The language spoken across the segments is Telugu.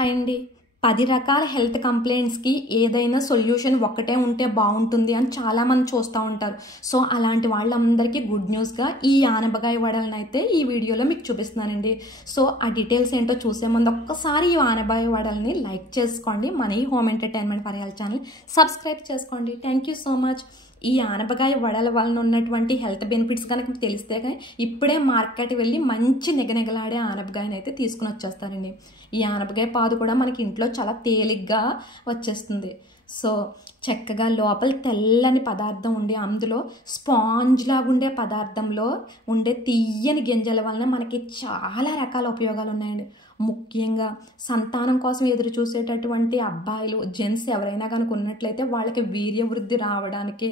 హాయ్ అండి. 10 రకాల హెల్త్ కంప్లైంట్స్‌కి ఏదైనా సొల్యూషన్ ఒక్కటే ఉంటే బావుంటుంది అని చాలామంది చూస్తా ఉంటారు. సో, అలాంటి వాళ్ళందరికీ గుడ్ న్యూస్‌గా ఈ ఆనపకాయ వడలనైతే ఈ వీడియోలో మీకు చూపిస్తున్నానండి. సో, ఆ డీటెయిల్స్ ఏంటో చూసే ముందు ఒక్కసారి ఈ ఆనపకాయ వడల్ని లైక్ చేసుకోండి. మన ఈ home entertainment for health channel subscribe చేసుకోండి. Thank you so much. ఈ ఆనపకాయ వడల వలన ఉన్నటువంటి హెల్త్ బెనిఫిట్స్ కనుక తెలిస్తే ఇప్పుడే మార్కెట్ వెళ్ళి మంచి నిగనిగలాడే ఆనపకాయని అయితే తీసుకుని వచ్చేస్తారండి. ఈ ఆనపకాయ పాదు కూడా మనకి ఇంట్లో చాలా తేలిగ్గా వచ్చేస్తుంది. సో చక్కగా లోపల తెల్లని పదార్థం ఉండి అందులో స్పాంజ్ లాగా ఉండే పదార్థంలో ఉండే తీయని గింజల వలన మనకి చాలా రకాల ఉపయోగాలు ఉన్నాయండి. ముఖ్యంగా సంతానం కోసం ఎదురు చూసేటటువంటి అబ్బాయిలు జెంట్స్ ఎవరైనా కనుక ఉన్నట్లయితే వాళ్ళకి వీర్య వృద్ధి రావడానికి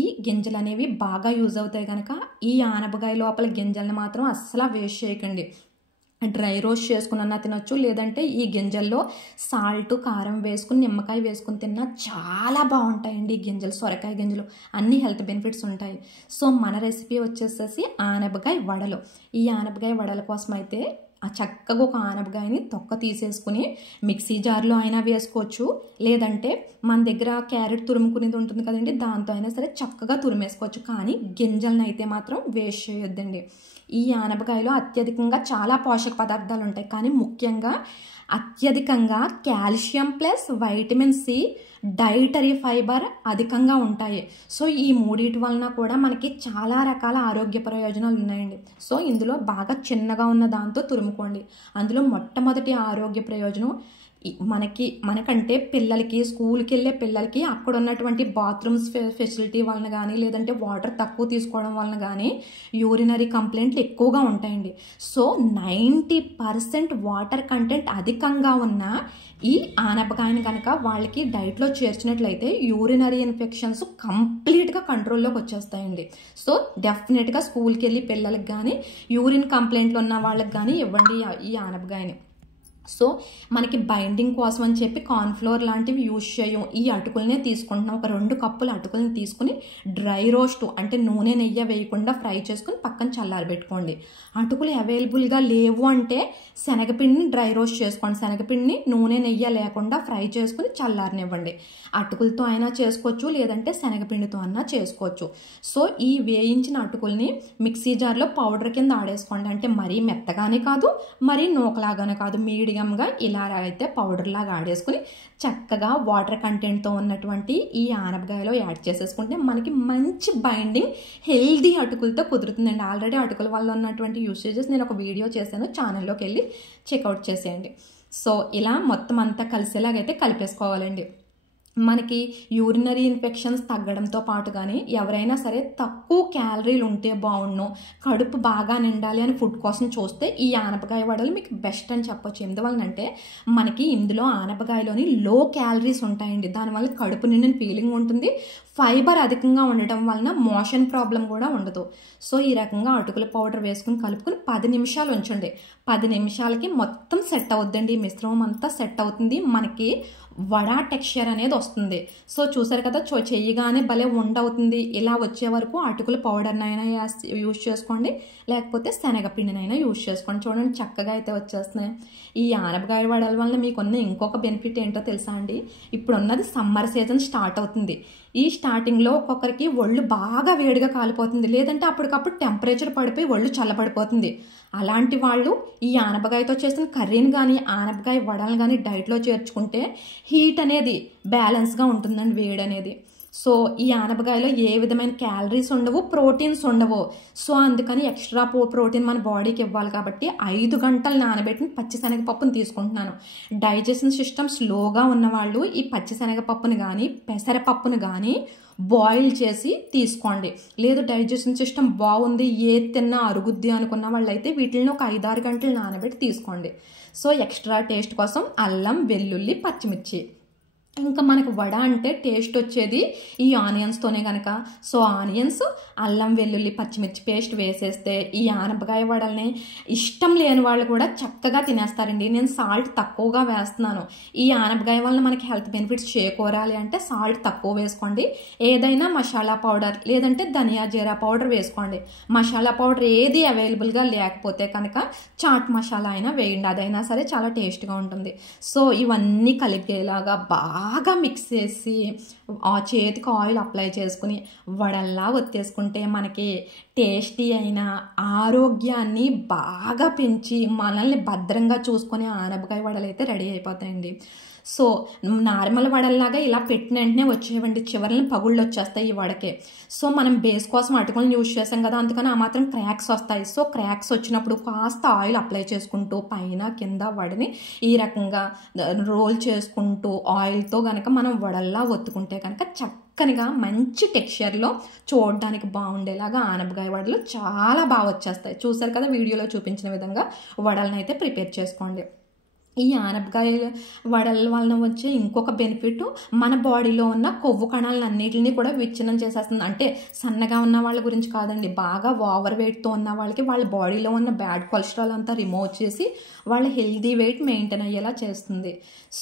ఈ గింజలు అనేవి బాగా యూజ్ అవుతాయి. కనుక ఈ ఆనపకాయ లోపల గింజలను మాత్రం అస్సలు వేస్ట్ చేయకండి. డ్రై రోస్ట్ చేసుకున్న తినొచ్చు, లేదంటే ఈ గింజల్లో సాల్ట్ కారం వేసుకుని నిమ్మకాయ వేసుకుని తిన్నా చాలా బాగుంటాయండి. ఈ గింజలు సొరకాయ గింజలు అన్ని హెల్త్ బెనిఫిట్స్ ఉంటాయి. సో మన రెసిపీ వచ్చేసేసి ఆనపకాయ వడలు. ఈ ఆనపకాయ వడల కోసం అయితే ఆ చక్కగా ఒక ఆనపకాయని తొక్క తీసేసుకుని మిక్సీ జార్లో అయినా వేసుకోవచ్చు, లేదంటే మన దగ్గర క్యారెట్ తురుముకునేది ఉంటుంది కదండి, దాంతో అయినా సరే చక్కగా తురిమేసుకోవచ్చు. కానీ గింజలను అయితే మాత్రం వేస్ట్ చేయొద్దండి. ఈ ఆనపకాయలో అత్యధికంగా చాలా పోషక పదార్థాలు ఉంటాయి, కానీ ముఖ్యంగా అత్యధికంగా calcium plus vitamin C, dietary fibre అధికంగా ఉంటాయి. సో ఈ మూడిటి వలన కూడా మనకి చాలా రకాల ఆరోగ్య ప్రయోజనాలు ఉన్నాయండి. సో ఇందులో బాగా చిన్నగా ఉన్న దాంతో తురుముకోండి. అందులో మొట్టమొదటి ఆరోగ్య ప్రయోజనం మనకంటే పిల్లలకి స్కూల్కి వెళ్ళే పిల్లలకి అక్కడ ఉన్నటువంటి బాత్రూమ్స్ ఫెసిలిటీ వలన కానీ, లేదంటే వాటర్ తక్కువ తీసుకోవడం వలన కానీ యూరినరీ కంప్లైంట్లు ఎక్కువగా ఉంటాయండి. సో 90% వాటర్ కంటెంట్ అధికంగా ఉన్న ఈ ఆనపకాయని కనుక వాళ్ళకి డైట్లో చేర్చినట్లయితే యూరినరీ ఇన్ఫెక్షన్స్ కంప్లీట్గా కంట్రోల్లోకి వచ్చేస్తాయండి. సో డెఫినెట్గా స్కూల్కి వెళ్ళి పిల్లలకి కానీ యూరిన్ కంప్లైంట్లు ఉన్న వాళ్ళకి కానీ ఇవ్వండి ఈ ఆనపకాయని. సో మనకి బైండింగ్ కోసం అని చెప్పి కార్న్ఫ్లోర్ లాంటివి యూజ్ చేయం. ఈ అటుకులనే తీసుకుంటున్నాం. ఒక 2 కప్పుల అటుకులను తీసుకుని డ్రై రోస్ట్ అంటే నూనె నెయ్యి వేయకుండా ఫ్రై చేసుకుని పక్కన చల్లారబెట్టుకోండి. అటుకులు అవైలబుల్గా లేవు అంటే శనగపిండిని డ్రై రోస్ట్ చేసుకోండి. శనగపిండిని నూనె నెయ్యి లేకుండా ఫ్రై చేసుకుని చల్లారనివ్వండి. అటుకులతో అయినా చేసుకోవచ్చు, లేదంటే శనగపిండితో అయినా చేసుకోవచ్చు. సో ఈ వేయించిన అటుకుల్ని మిక్సీ జార్లో పౌడర్ కింద ఆడేసుకోండి. అంటే మరీ మెత్తగానే కాదు, మరీ నూకలాగానే కాదు, మీడియంగా ఇలా అయితే పౌడర్ లాగా ఆడేసుకుని చక్కగా వాటర్ కంటెంట్తో ఉన్నటువంటి ఈ ఆనపకాయలో యాడ్ చేసేసుకుంటే మనకి మంచి బైండింగ్ హెల్దీ అటుకులతో కుదురుతుందండి. ఆల్రెడీ అటుకుల వల్ల ఉన్నటువంటి యూసేజెస్ నేను ఒక వీడియో చేశాను, ఛానల్లోకి వెళ్ళి చెక్అవుట్ చేసేయండి. సో ఇలా మొత్తం అంతా కలిసేలాగైతే కలిపేసుకోవాలండి. మనకి యూరినరీ ఇన్ఫెక్షన్స్ తగ్గడంతో పాటు కానీ ఎవరైనా సరే తక్కువ క్యాలరీలు ఉంటే బాగుండు, కడుపు బాగా నిండాలి అని ఫుడ్ కోసం చూస్తే ఈ ఆనపకాయ వడలు మీకు బెస్ట్ అని చెప్పొచ్చు. ఎందువలనంటే మనకి ఇందులో ఆనపకాయలోని లో క్యాలరీస్ ఉంటాయండి. దానివల్ల కడుపు నిండిన ఫీలింగ్ ఉంటుంది. ఫైబర్ అధికంగా ఉండటం వలన మోషన్ ప్రాబ్లం కూడా ఉండదు. సో ఈ రకంగా అటుకుల పౌడర్ వేసుకుని కలుపుకుని 10 నిమిషాలు ఉంచండి. 10 నిమిషాలకి మొత్తం సెట్ అవుద్దండి. ఈ మిశ్రమం అంతా సెట్ అవుతుంది. మనకి వడా టెక్స్చర్ అనేది వస్తుంది. సో చూసారు కదా, చెయ్యగానే భలే ఉండవుతుంది. ఇలా వచ్చే వరకు అటుకుల పౌడర్నైనా యూజ్ చేసుకోండి, లేకపోతే శనగపిండినైనా యూజ్ చేసుకోండి. చూడండి చక్కగా అయితే వచ్చేస్తున్నాయి. ఈ ఆనపకాయ వడల వల్ల మీకున్న ఇంకొక బెనిఫిట్ ఏంటో తెలుసా అండి? ఇప్పుడున్నది సమ్మర్ సీజన్ స్టార్ట్ అవుతుంది. ఈ స్టార్టింగ్లో ఒక్కొక్కరికి ఒళ్ళు బాగా వేడిగా కాలిపోతుంది, లేదంటే అప్పటికప్పుడు టెంపరేచర్ పడిపోయి ఒళ్ళు చల్లబడిపోతుంది. అలాంటి వాళ్ళు ఈ ఆనపకాయతో చేసిన కర్రీని కానీ ఆనపకాయ వడలను కానీ డైట్లో చేర్చుకుంటే హీట్ అనేది బ్యాలెన్స్గా ఉంటుందండి, వేడి అనేది. సో ఈ ఆనపకాయలో ఏ విధమైన క్యాలరీస్ ఉండవు, ప్రోటీన్స్ ఉండవు. సో అందుకని ఎక్స్ట్రా ప్రోటీన్ మన బాడీకి ఇవ్వాలి కాబట్టి 5 గంటలు నానబెట్టిన పచ్చిశనగపప్పును తీసుకుంటున్నాను. డైజెషన్ సిస్టమ్ స్లోగా ఉన్నవాళ్ళు ఈ పచ్చిశనగపప్పును కానీ పెసరపప్పును కానీ బాయిల్ చేసి తీసుకోండి. లేదు డైజెషన్ సిస్టమ్ బాగుంది, ఏది తిన్నా అరుగుద్ది అనుకున్న వాళ్ళైతే వీటిని ఒక 5-6 గంటలు నానబెట్టి తీసుకోండి. సో ఎక్స్ట్రా టేస్ట్ కోసం అల్లం, వెల్లుల్లి, పచ్చిమిర్చి ఇంకా మనకు వడ అంటే టేస్ట్ వచ్చేది ఈ ఆనియన్స్తోనే కనుక. సో ఆనియన్స్, అల్లం వెల్లుల్లి పచ్చిమిర్చి పేస్ట్ వేసేస్తే ఈ ఆనపకాయ వడల్ని ఇష్టం లేని వాళ్ళు కూడా చక్కగా తినేస్తారండి. నేను సాల్ట్ తక్కువగా వేస్తున్నాను. ఈ ఆనపకాయ వలన మనకి హెల్త్ బెనిఫిట్స్ చేకూరాలి అంటే సాల్ట్ తక్కువ వేసుకోండి. ఏదైనా మసాలా పౌడర్ లేదంటే ధనియా జీరా పౌడర్ వేసుకోండి. మసాలా పౌడర్ ఏది అవైలబుల్గా లేకపోతే కనుక చాట్ మసాలా అయినా వేయండి, అదైనా సరే చాలా టేస్ట్గా ఉంటుంది. సో ఇవన్నీ కలిపేలాగా బాగా మిక్స్ చేసి ఆ చేతికి ఆయిల్ అప్లై చేసుకుని వడల్లా ఒత్తేసుకుంటే మనకి టేస్టీ అయిన ఆరోగ్యాన్ని బాగా పెంచి మనల్ని భద్రంగా చూసుకునే ఆనపకాయ వడలు అయితే రెడీ అయిపోతాయండి. సో నార్మల్ వడల్లాగా ఇలా పెట్టిన వెంటనే వచ్చేవండి, చివరిని పగుళ్ళు వచ్చేస్తాయి ఈ వడకే. సో మనం బేస్ కోసం అటుకులను యూజ్ చేసాం కదా, అందుకని ఆ మాత్రం క్రాక్స్ వస్తాయి. సో క్రాక్స్ వచ్చినప్పుడు కాస్త ఆయిల్ అప్లై చేసుకుంటూ పైన కింద వడని ఈ రకంగా రోల్ చేసుకుంటూ ఆయిల్తో కనుక మనం వడల్లా ఒత్తుకుంటే కనుక చక్కనిగా మంచి టెక్స్చర్లో చూడడానికి బాగుండేలాగా ఆనపకాయ వడలు చాలా బాగా వచ్చేస్తాయి. చూసారు కదా, వీడియోలో చూపించిన విధంగా వడలను అయితే ప్రిపేర్ చేసుకోండి. ఈ ఆనపకాయ వడల వలన వచ్చే ఇంకొక బెనిఫిట్ మన బాడీలో ఉన్న కొవ్వు కణాలన్నిటిని కూడా విచ్ఛిన్నం చేసేస్తుంది. అంటే సన్నగా ఉన్న వాళ్ళ గురించి కాదండి, బాగా ఓవర్ వెయిట్తో ఉన్న వాళ్ళకి వాళ్ళ బాడీలో ఉన్న బ్యాడ్ కొలెస్ట్రాల్ అంతా రిమూవ్ చేసి వాళ్ళ హెల్దీ వెయిట్ మెయింటైన్ అయ్యేలా చేస్తుంది.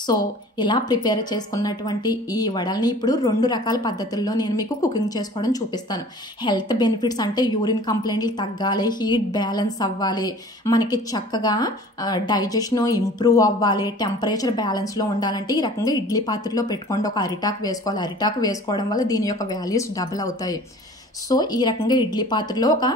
సో ఇలా ప్రిపేర్ చేసుకున్నటువంటి ఈ వడల్ని ఇప్పుడు 2 రకాల పద్ధతుల్లో నేను మీకు కుకింగ్ చేసుకోవడం చూపిస్తాను. హెల్త్ బెనిఫిట్స్ అంటే యూరిన్ కంప్లైంట్లు తగ్గాలి, హీట్ బ్యాలెన్స్ అవ్వాలి, మనకి చక్కగా డైజెషన్ ఇంప్రూవ్ అవ్వాలి, టెంపరేచర్ బ్యాలెన్స్లో ఉండాలంటే ఈ రకంగా ఇడ్లీ పాత్రలో పెట్టుకోండి. ఒక అరిటాకు వేసుకోవాలి. అరిటాకు వేసుకోవడం వల్ల దీని యొక్క వాల్యూస్ డబుల్ అవుతాయి. సో ఈ రకంగా ఇడ్లీ పాత్రలో ఒక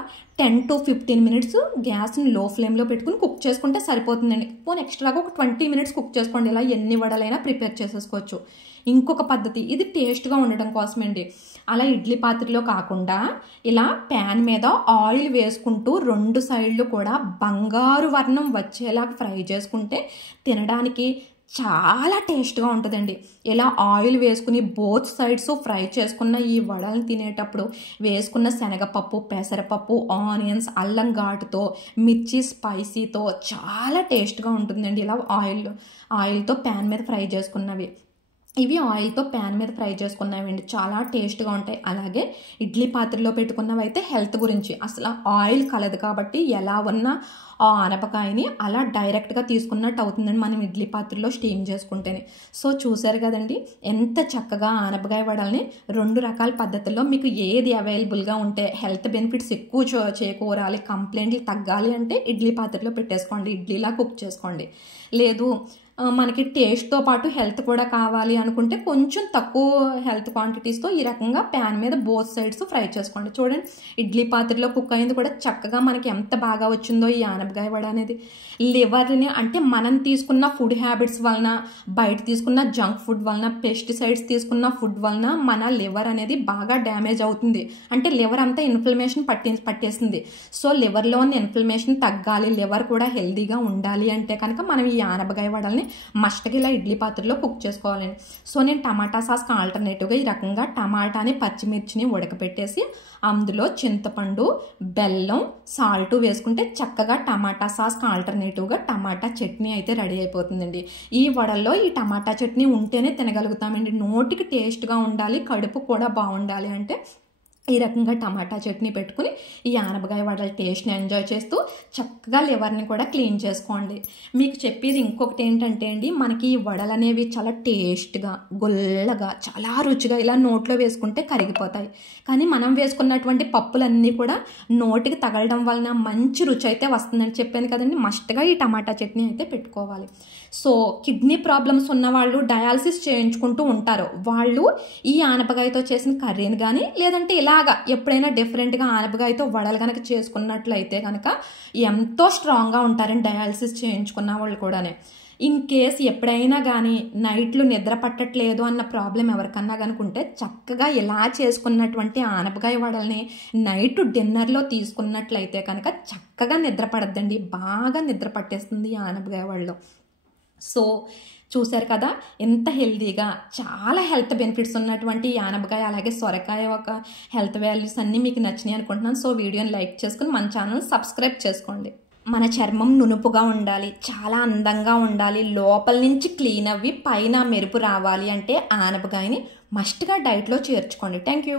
10 to 15 minutes గ్యాస్ని లో ఫ్లేమ్లో పెట్టుకుని కుక్ చేసుకుంటే సరిపోతుందండి. పోనీ ఎక్స్ట్రాగా ఒక 20 minutes కుక్ చేసుకోండి. ఇలా ఎన్ని వడలైనా ప్రిపేర్ చేసేసుకోవచ్చు. ఇంకొక పద్ధతి, ఇది టేస్ట్గా ఉండడం కోసమండి. అలా ఇడ్లీ పాత్రలో కాకుండా ఇలా ప్యాన్ మీద ఆయిల్ వేసుకుంటూ 2 సైడ్లు కూడా బంగారు వర్ణం వచ్చేలాగా ఫ్రై చేసుకుంటే తినడానికి చాలా టేస్ట్గా ఉంటుందండి. ఇలా ఆయిల్ వేసుకుని బోత్ సైడ్స్ ఫ్రై చేసుకున్న ఈ వడల్ని తినేటప్పుడు వేసుకున్న శనగపప్పు, పెసరపప్పు, ఆనియన్స్, అల్లం ఘాటుతో, మిర్చి స్పైసీతో చాలా టేస్ట్గా ఉంటుందండి. ఇలా ఆయిల్తో ప్యాన్ మీద ఫ్రై చేసుకున్నవి, ఇవి ఆయిల్తో ప్యాన్ మీద ఫ్రై చేసుకున్నవండి, చాలా టేస్ట్గా ఉంటాయి. అలాగే ఇడ్లీ పాత్రలో పెట్టుకున్నవి అయితే హెల్త్ గురించి అసలు ఆయిల్ కలదు కాబట్టి ఎలా ఉన్న ఆ ఆనపకాయని అలా డైరెక్ట్గా తీసుకున్నట్టు అవుతుందండి మనం ఇడ్లీ పాత్రలో స్టీమ్ చేసుకుంటేనే. సో చూసారు కదండి ఎంత చక్కగా ఆనపకాయ వడల్ని 2 రకాల పద్ధతుల్లో మీకు ఏది అవైలబుల్గా ఉంటే హెల్త్ బెనిఫిట్స్ ఎక్కువ చేకూరాలి, కంప్లైంట్లు తగ్గాలి అంటే ఇడ్లీ పాత్రలో పెట్టేసుకోండి, ఇడ్లీలా కుక్ చేసుకోండి. లేదు మనకి టేస్ట్తో పాటు హెల్త్ కూడా కావాలి అనుకుంటే కొంచెం తక్కువ హెల్త్ క్వాంటిటీస్తో ఈ రకంగా ప్యాన్ మీద బోత్ సైడ్స్ ఫ్రై చేసుకోండి. చూడండి ఇడ్లీ పాత్రలో కుక్ అయింది కూడా చక్కగా మనకి ఎంత బాగా వచ్చిందో ఈ ఆనపకాయ వడ అనేది. లివర్ని అంటే మనం తీసుకున్న ఫుడ్ హ్యాబిట్స్ వలన, బయట తీసుకున్న జంక్ ఫుడ్ వలన, పెస్టిసైడ్స్ తీసుకున్న ఫుడ్ వలన మన లివర్ అనేది బాగా డ్యామేజ్ అవుతుంది. అంటే లివర్ అంతా ఇన్ఫ్లమేషన్ పట్టేసింది. సో లివర్లో ఉన్న ఇన్ఫ్లమేషన్ తగ్గాలి, లివర్ కూడా హెల్దీగా ఉండాలి అంటే కనుక మనం ఈ ఆనపకాయ వడల్ని మస్ట్గా ఇలా ఇడ్లీ పాత్రలో కుక్ చేసుకోవాలండి. సో నేను టమాటా సాస్కి ఆల్టర్నేటివ్గా ఈ రకంగా టమాటాని, పచ్చిమిర్చిని ఉడకపెట్టేసి అందులో చింతపండు, బెల్లం, సాల్ట్ వేసుకుంటే చక్కగా టమాటా సాస్కి ఆల్టర్నేటివ్గా టమాటా చట్నీ అయితే రెడీ అయిపోతుందండి. ఈ వడల్లో ఈ టమాటా చట్నీ ఉంటేనే తినగలుగుతామండి. నోటికి టేస్ట్గా ఉండాలి, కడుపు కూడా బాగుండాలి అంటే ఈ రకంగా టమాటా చట్నీ పెట్టుకుని ఈ ఆనపకాయ వడల టేస్ట్ని ఎంజాయ్ చేస్తూ చక్కగా లివర్ని కూడా క్లీన్ చేసుకోండి. మీకు చెప్పేది ఇంకొకటి ఏంటంటే అండి, మనకి ఈ వడలు అనేవి చాలా టేస్ట్గా, గొల్లగా, చాలా రుచిగా ఇలా నోట్లో వేసుకుంటే కరిగిపోతాయి. కానీ మనం వేసుకున్నటువంటి పప్పులన్నీ కూడా నోటికి తగలడం వలన మంచి రుచి అయితే వస్తుందని చెప్పాను కదండి. మస్ట్గా ఈ టమాటా చట్నీ అయితే పెట్టుకోవాలి. సో కిడ్నీ ప్రాబ్లమ్స్ ఉన్న వాళ్ళు డయాలసిస్ చేయించుకుంటూ ఉంటారు. వాళ్ళు ఈ ఆనపకాయతో చేసిన కర్రీని కానీ లేదంటే ఇలాగా ఎప్పుడైనా డిఫరెంట్గా ఆనపకాయతో వడలు కనుక చేసుకున్నట్లయితే కనుక ఎంతో స్ట్రాంగ్గా ఉంటారని డయాలసిస్ చేయించుకున్న వాళ్ళు కూడానే. ఇన్ కేస్ ఎప్పుడైనా కానీ నైట్లు నిద్ర పట్టట్లేదు అన్న ప్రాబ్లం ఎవరికన్నా కనుకుంటే చక్కగా ఇలా చేసుకున్నటువంటి ఆనపకాయ వడల్ని నైట్ డిన్నర్లో తీసుకున్నట్లయితే కనుక చక్కగా నిద్ర పడద్దండి, బాగా నిద్ర పట్టేస్తుంది ఈ ఆనపకాయ వడలో. సో చూశారు కదా ఎంత హెల్దీగా, చాలా హెల్త్ బెనిఫిట్స్ ఉన్నటువంటి ఈ ఆనపకాయ అలాగే సొరకాయ ఒక హెల్త్ వాల్యూస్ అన్నీ మీకు నచ్చినాయి అనుకుంటున్నాను. సో వీడియోని లైక్ చేసుకుని మన ఛానల్ సబ్స్క్రైబ్ చేసుకోండి. మన చర్మం నునుపుగా ఉండాలి, చాలా అందంగా ఉండాలి, లోపల నుంచి క్లీన్ అవ్వి పైన మెరుపు రావాలి అంటే ఆనపకాయని మస్ట్గా డైట్లో చేర్చుకోండి. Thank you.